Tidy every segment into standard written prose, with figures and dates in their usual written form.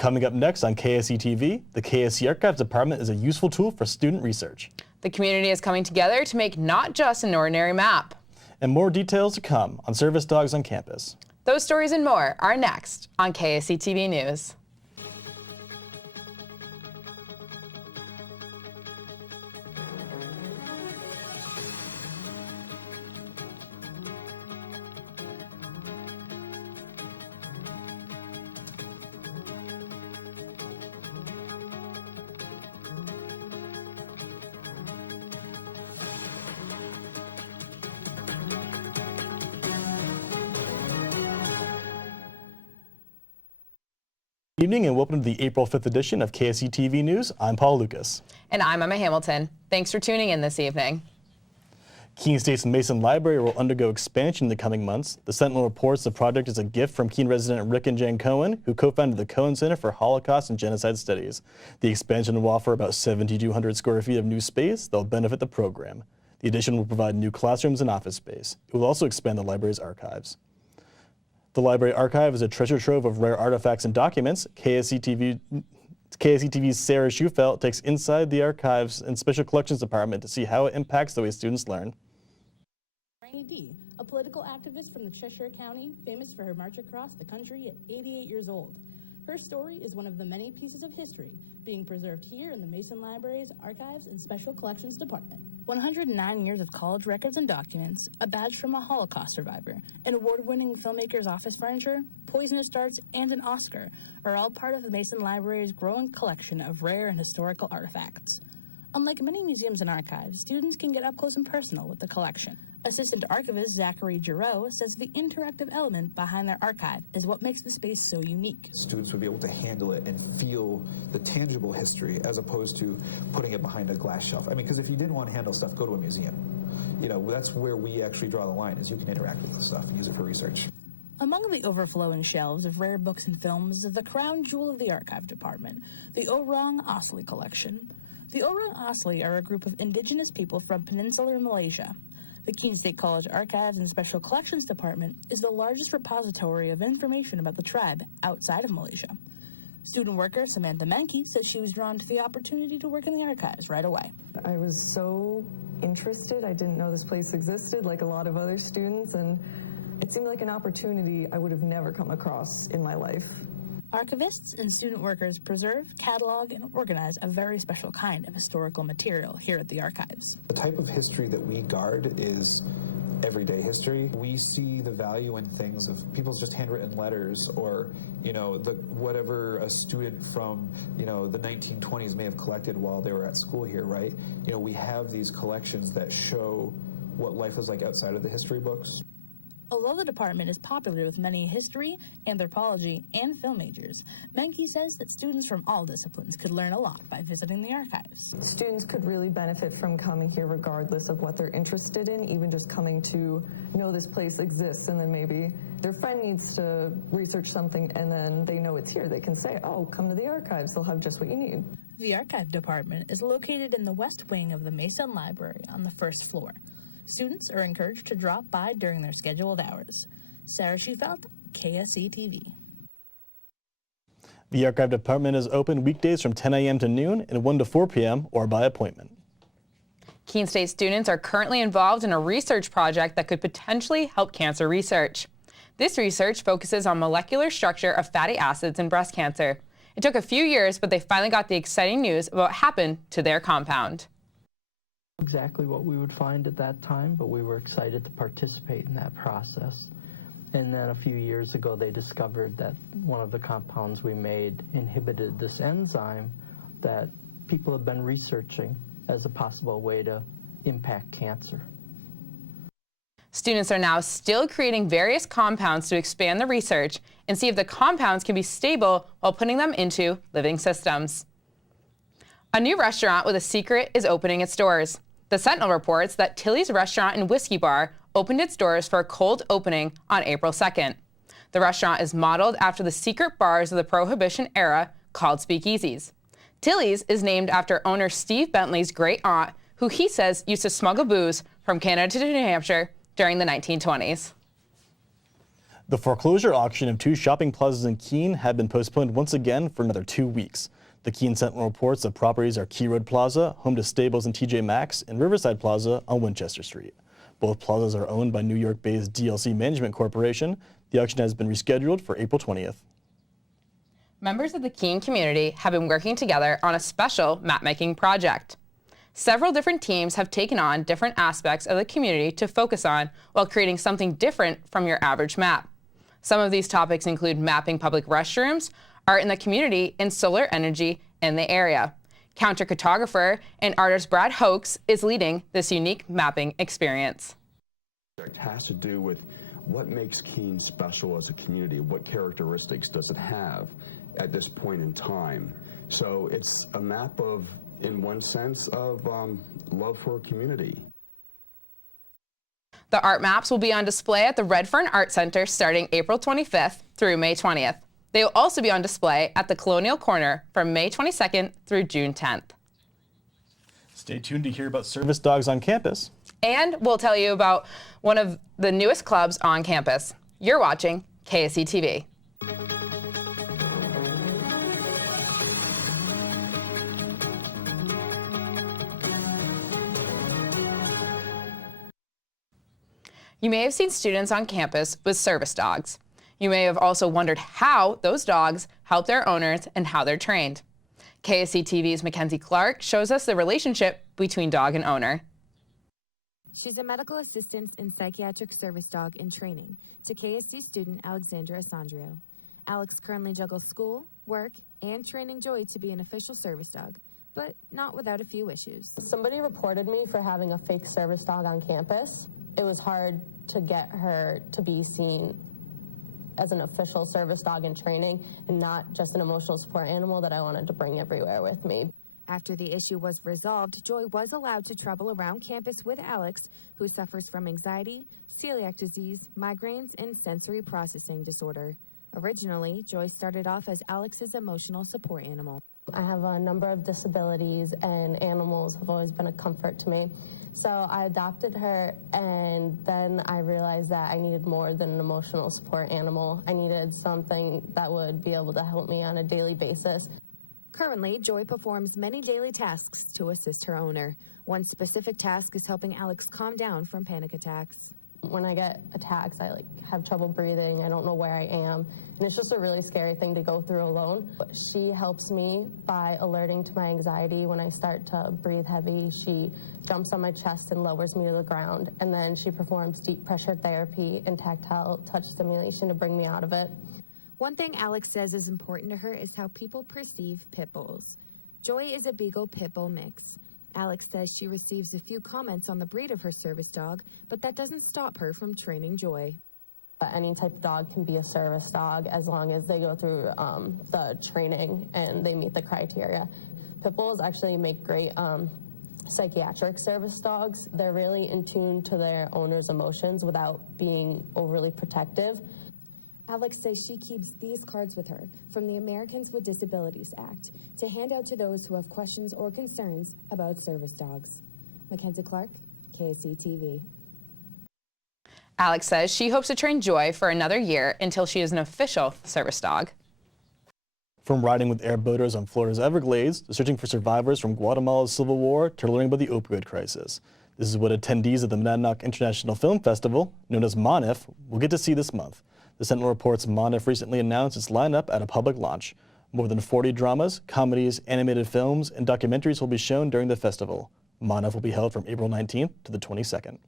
Coming up next on KSE TV, the KSE Archives Department is a useful tool for student research. The community is coming together to make not just an ordinary map. And more details to come on service dogs on campus. Those stories and more are next on KSE TV News. Good evening and welcome to the April 5th edition of KSE TV News. I'm Paul Lucas. And I'm Emma Hamilton. Thanks for tuning in this evening. Keene State's Mason Library will undergo expansion in the coming months. The Sentinel reports the project is a gift from Keene resident Rick and Jan Cohen, who co-founded the Cohen Center for Holocaust and Genocide Studies. The expansion will offer about 7,200 square feet of new space that will benefit the program. The addition will provide new classrooms and office space. It will also expand the library's archives. The library archive is a treasure trove of rare artifacts and documents. KSE TV's Sarah Schufelt takes inside the archives and special collections department to see how it impacts the way students learn. Rainy D, a political activist from the Cheshire County, famous for her march across the country at 88 years old. Her story is one of the many pieces of history being preserved here in the Mason Library's Archives and Special Collections Department. 109 years of college records and documents, a badge from a Holocaust survivor, an award-winning filmmaker's office furniture, poisonous darts, and an Oscar are all part of the Mason Library's growing collection of rare and historical artifacts. Unlike many museums and archives, students can get up close and personal with the collection. Assistant Archivist Zachary Giroux says the interactive element behind their archive is what makes the space so unique. Students would be able to handle it and feel the tangible history as opposed to putting it behind a glass shelf. I mean, because if you didn't want to handle stuff, go to a museum. You know, that's where we actually draw the line, is you can interact with the stuff and use it for research. Among the overflowing shelves of rare books and films is the crown jewel of the archive department, the Orang Asli collection. The Orang Asli are a group of indigenous people from peninsular Malaysia. The Keene State College Archives and Special Collections Department is the largest repository of information about the tribe outside of Malaysia. Student worker Samantha Mankey says she was drawn to the opportunity to work in the archives right away. I was so interested. I didn't know this place existed like a lot of other students, and it seemed like an opportunity I would have never come across in my life. Archivists and student workers preserve, catalog, and organize a very special kind of historical material here at the archives. The type of history that we guard is everyday history. We see the value in things of people's just handwritten letters, or, you know, whatever a student from, you know, the 1920s may have collected while they were at school here, right? You know, we have these collections that show what life was like outside of the history books. Although the department is popular with many history, anthropology, and film majors, Mankey says that students from all disciplines could learn a lot by visiting the archives. Students could really benefit from coming here regardless of what they're interested in, even just coming to know this place exists, and then maybe their friend needs to research something and then they know it's here. They can say, oh, come to the archives, they'll have just what you need. The archive department is located in the west wing of the Mason Library on the first floor. Students are encouraged to drop by during their scheduled hours. Sarah Schufelt, KSE TV. The Archive Department is open weekdays from 10 a.m. to noon and 1 to 4 p.m. or by appointment. Keene State students are currently involved in a research project that could potentially help cancer research. This research focuses on molecular structure of fatty acids in breast cancer. It took a few years, but they finally got the exciting news about what happened to their compound. Exactly what we would find at that time, but we were excited to participate in that process. And then a few years ago, they discovered that one of the compounds we made inhibited this enzyme that people have been researching as a possible way to impact cancer. Students are now still creating various compounds to expand the research and see if the compounds can be stable while putting them into living systems. A new restaurant with a secret is opening its doors. The Sentinel reports that Tilly's Restaurant and Whiskey Bar opened its doors for a cold opening on April 2nd. The restaurant is modeled after the secret bars of the Prohibition era called speakeasies. Tilly's is named after owner Steve Bentley's great aunt, who he says used to smuggle booze from Canada to New Hampshire during the 1920s. The foreclosure auction of 2 shopping plazas in Keene have been postponed once again for another 2 weeks. The Keene Sentinel reports the properties are Key Road Plaza, home to Stables and TJ Maxx, and Riverside Plaza on Winchester Street. Both plazas are owned by New York-based DLC Management Corporation. The auction has been rescheduled for April 20th. Members of the Keene community have been working together on a special mapmaking project. Several different teams have taken on different aspects of the community to focus on while creating something different from your average map. Some of these topics include mapping public restrooms, art in the community, and solar energy in the area. Counter-cartographer and artist Brad Hoax is leading this unique mapping experience. It has to do with what makes Keene special as a community. What characteristics does it have at this point in time? So it's a map of, in one sense, of love for a community. The art maps will be on display at the Redfern Art Center starting April 25th through May 20th. They will also be on display at the Colonial Corner from May 22nd through June 10th. Stay tuned to hear about service dogs on campus. And we'll tell you about one of the newest clubs on campus. You're watching KSC TV. You may have seen students on campus with service dogs. You may have also wondered how those dogs help their owners and how they're trained. KSC TV's Mackenzie Clark shows us the relationship between dog and owner. She's a medical assistant and psychiatric service dog in training to KSC student Alexandra Asandrio. Alex currently juggles school, work, and training Joy to be an official service dog, but not without a few issues. Somebody reported me for having a fake service dog on campus. It was hard to get her to be seen as an official service dog in training and not just an emotional support animal that I wanted to bring everywhere with me. After the issue was resolved, Joy was allowed to travel around campus with Alex, who suffers from anxiety, celiac disease, migraines, and sensory processing disorder. Originally, Joy started off as Alex's emotional support animal. I have a number of disabilities, and animals have always been a comfort to me. So I adopted her, and then I realized that I needed more than an emotional support animal. I needed something that would be able to help me on a daily basis. Currently, Joy performs many daily tasks to assist her owner. One specific task is helping Alex calm down from panic attacks. When I get attacks, I have trouble breathing. I don't know where I am. And it's just a really scary thing to go through alone. But she helps me by alerting to my anxiety. When I start to breathe heavy, she jumps on my chest and lowers me to the ground. And then she performs deep pressure therapy and tactile touch stimulation to bring me out of it. One thing Alex says is important to her is how people perceive pit bulls. Joy is a Beagle Pit Bull mix. Alex says she receives a few comments on the breed of her service dog, but that doesn't stop her from training Joy. Any type of dog can be a service dog as long as they go through the training and they meet the criteria. Pit bulls actually make great psychiatric service dogs. They're really in tune to their owner's emotions without being overly protective. Alex says she keeps these cards with her from the Americans with Disabilities Act to hand out to those who have questions or concerns about service dogs. Mackenzie Clark, KSC TV. Alex says she hopes to train Joy for another year until she is an official service dog. From riding with airboaters on Florida's Everglades to searching for survivors from Guatemala's Civil War to learning about the opioid crisis. This is what attendees of the Monadnock International Film Festival, known as MONIF, will get to see this month. The Sentinel reports MONIF recently announced its lineup at a public launch. More than 40 dramas, comedies, animated films, and documentaries will be shown during the festival. MONIF will be held from April 19th to the 22nd.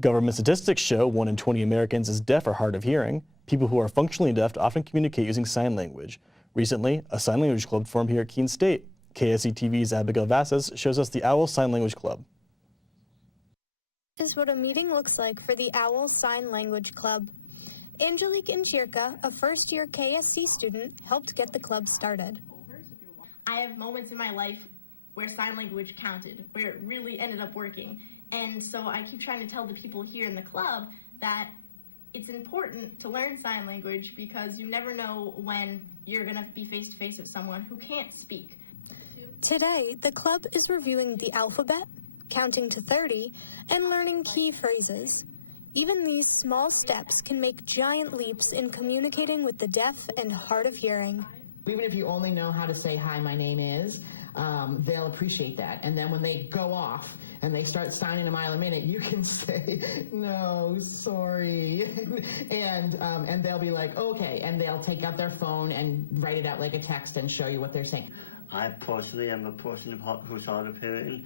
Government statistics show 1 in 20 Americans is deaf or hard of hearing. People who are functionally deaf often communicate using sign language. Recently, a sign language club formed here at Keene State. KSC TV's Abigail Vasas shows us the OWL Sign Language Club. Is what a meeting looks like for the OWL Sign Language Club. Angelique Inchirka, a first-year KSC student, helped get the club started. I have moments in my life where sign language counted, where it really ended up working. And so I keep trying to tell the people here in the club that it's important to learn sign language because you never know when you're going to be face-to-face with someone who can't speak. Today, the club is reviewing the alphabet, counting to 30, and learning key phrases. Even these small steps can make giant leaps in communicating with the deaf and hard of hearing. Even if you only know how to say, "Hi, my name is," they'll appreciate that. And then when they go off and they start signing a mile a minute, you can say, "No, sorry," and they'll be like, "Okay," and they'll take out their phone and write it out like a text and show you what they're saying. I personally am a person who's hard of hearing.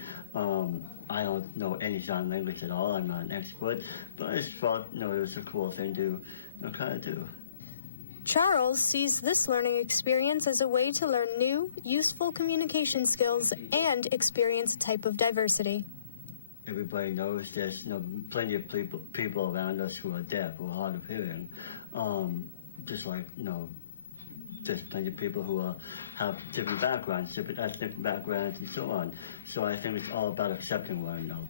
I don't know any sign language at all. I'm not an expert, but I just thought, it was a cool thing to kind of do. Charles sees this learning experience as a way to learn new, useful communication skills and experience a type of diversity. Everybody knows there's plenty of people around us who are deaf or hard of hearing. Just like, there's plenty of people who have different backgrounds, different ethnic backgrounds, and so on. So I think it's all about accepting one another.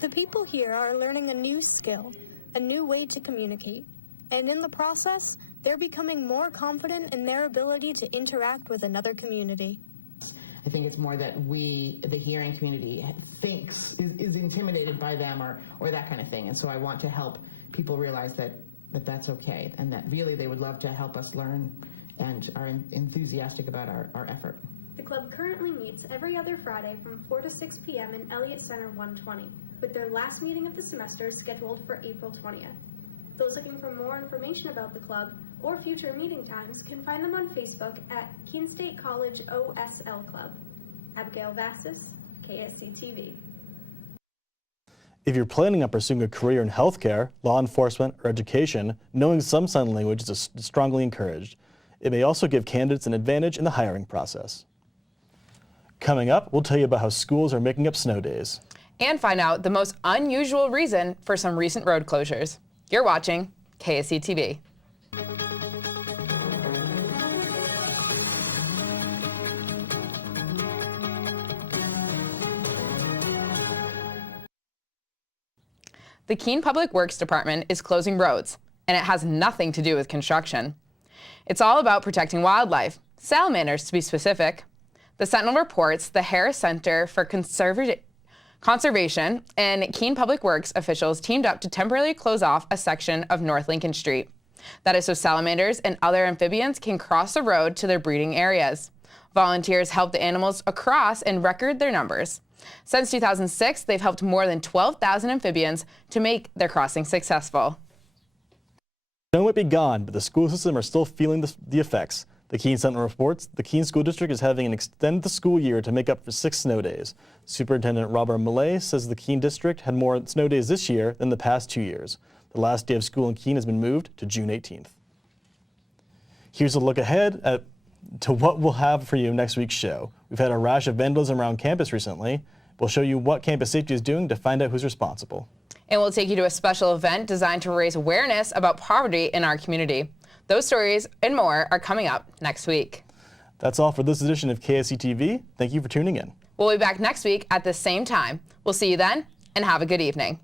The people here are learning a new skill, a new way to communicate, and in the process, they're becoming more confident in their ability to interact with another community. I think it's more that we, the hearing community, thinks is intimidated by them or that kind of thing. And so I want to help people realize that that's okay, and that really they would love to help us learn and are enthusiastic about our effort. The club currently meets every other Friday from 4 to 6 p.m. in Elliott Center 120, with their last meeting of the semester scheduled for April 20th. Those looking for more information about the club or future meeting times can find them on Facebook at Keene State College OSL Club. Abigail Vassis, KSC TV. If you're planning on pursuing a career in healthcare, law enforcement, or education, knowing some sign language is strongly encouraged. It may also give candidates an advantage in the hiring process. Coming up, we'll tell you about how schools are making up snow days. And find out the most unusual reason for some recent road closures. You're watching KSC TV. The Keene Public Works Department is closing roads, and it has nothing to do with construction. It's all about protecting wildlife, salamanders to be specific. The Sentinel reports the Harris Center for Conservation and Keene Public Works officials teamed up to temporarily close off a section of North Lincoln Street. That is so salamanders and other amphibians can cross the road to their breeding areas. Volunteers help the animals across and record their numbers. Since 2006, they've helped more than 12,000 amphibians to make their crossing successful. Snow might be gone, but the school system are still feeling the effects. The Keene Sentinel reports the Keene School District is having an extend the school year to make up for 6 snow days. Superintendent Robert Millay says the Keene District had more snow days this year than the past 2 years. The last day of school in Keene has been moved to June 18th. Here's a look ahead to what we'll have for you next week's show. We've had a rash of vandalism around campus recently. We'll show you what campus safety is doing to find out who's responsible. And we'll take you to a special event designed to raise awareness about poverty in our community. Those stories and more are coming up next week. That's all for this edition of KSC TV. Thank you for tuning in. We'll be back next week at the same time. We'll see you then, and have a good evening.